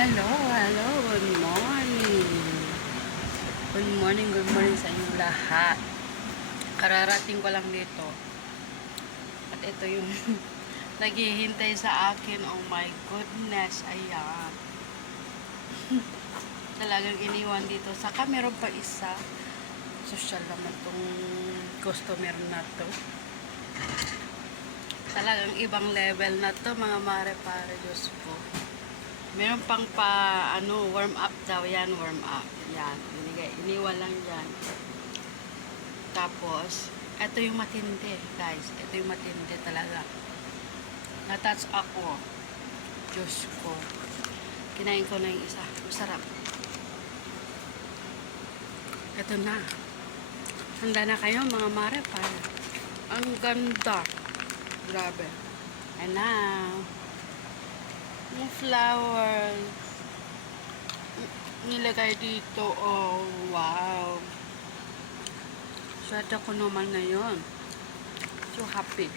Hello, good morning. Good morning sa inyong lahat. Kararating ko lang dito. At ito yung naghihintay sa akin. Oh my goodness, ayan. Talagang iniwan dito. Saka meron pa isa. Social naman tong customer na to. Talagang ibang level na to, mga mare-pare, Diyos ko. Meron pang warm up daw yan, warm up. Yan, iniwan lang yan. Tapos, ito yung matindi, guys. Ito yung matindi talaga. Natouch ako. Diyos ko. Kinain ko na yung isa. Masarap. Ito na. Handa na kayo, mga mare, para. Ang ganda. Grabe. And now, yung flower nilagay dito. Oh, wow. Swerte ko naman ngayon. So happy.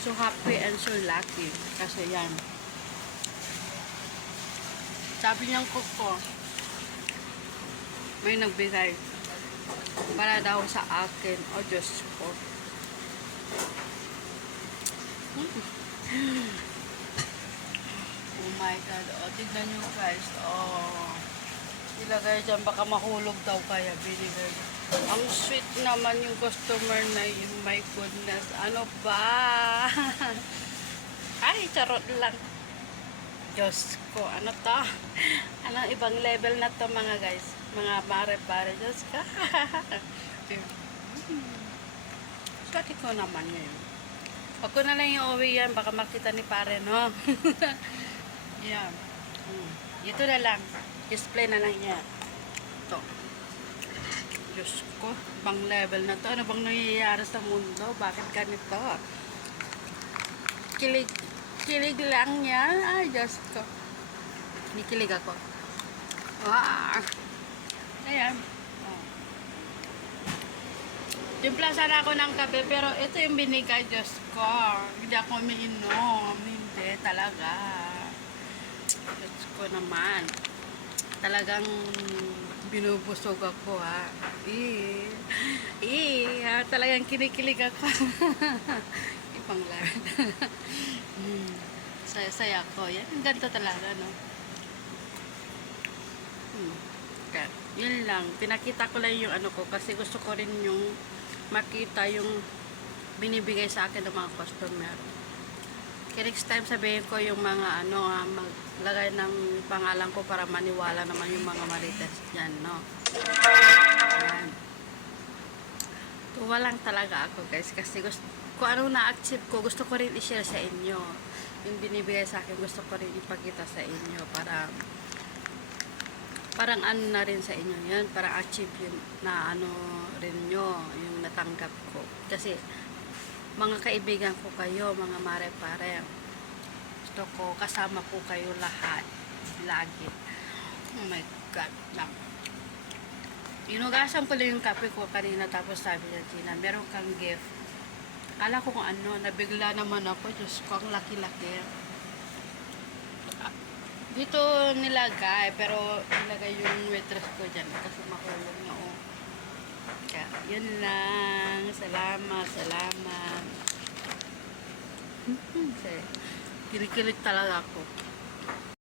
So happy and so lucky. Kasi yan. Sabi niyang kuko, may nagbigay para daw sa akin. Oh, Diyos ko. Oh my God. Oh, tignan nyo guys. Oh. Ilagay dyan. Baka mahulog daw kaya binigay. Ang sweet naman yung customer na yun. My goodness. Ano ba? Ay, charot lang. Diyos ko. Ano to? Ano, ibang level na to mga guys. Mga pare-pare. Diyos ka. Swati ko naman yun. Pag ko na lang yung uwi yan, baka makita ni pare, no? Yan. Ito na lang. Display na lang yan. Ito. Diyos ko. Bang level na to. Ano bang nangyayari sa mundo? Bakit ganito? Kilig lang yan. Ay, Diyos ko. Nikilig ako. Wow. Ayan. Oh. Timpla sana ako ng kape, pero ito yung binigay, Diyos ko. Hindi ako umiinom. Hindi talaga. Diyos ko naman. Talagang binubusog ako, ha. Talagang kinikilig ako. Ibang lang. Saya-saya ako. Yan, ang ganda talaga, no? Okay. Yun lang. Pinakita ko lang yung ano ko kasi gusto ko rin yung makita yung binibigay sa akin ng mga customer. Kaya next time sabihin ko yung mga maglagay ng pangalan ko para maniwala naman yung mga marites dyan, no? Ayan. Tuwa lang talaga ako guys kasi kung ano na-achieve ko, gusto ko rin i-share sa inyo. Yung binibigay sa akin, gusto ko rin ipakita sa inyo para parang ano na rin sa inyo yan, parang achieve yun na ano rin nyo, yung natanggap ko. Kasi mga kaibigan ko kayo, mga mare-pare. Gusto ko, kasama ko kayo lahat. Lagi. Oh my God. Inugasan ko lang yung kape ko kanina, tapos sabi niya, Gina, meron kang gift. Akala ko kung ano, nabigla naman ako. Diyos ko, ang laki-laki. Dito nilagay, pero nilagay yung waitress ko dyan kasi mahulog na, oh. Kaya, yun lang. Salamat. Kinikilig talaga ako.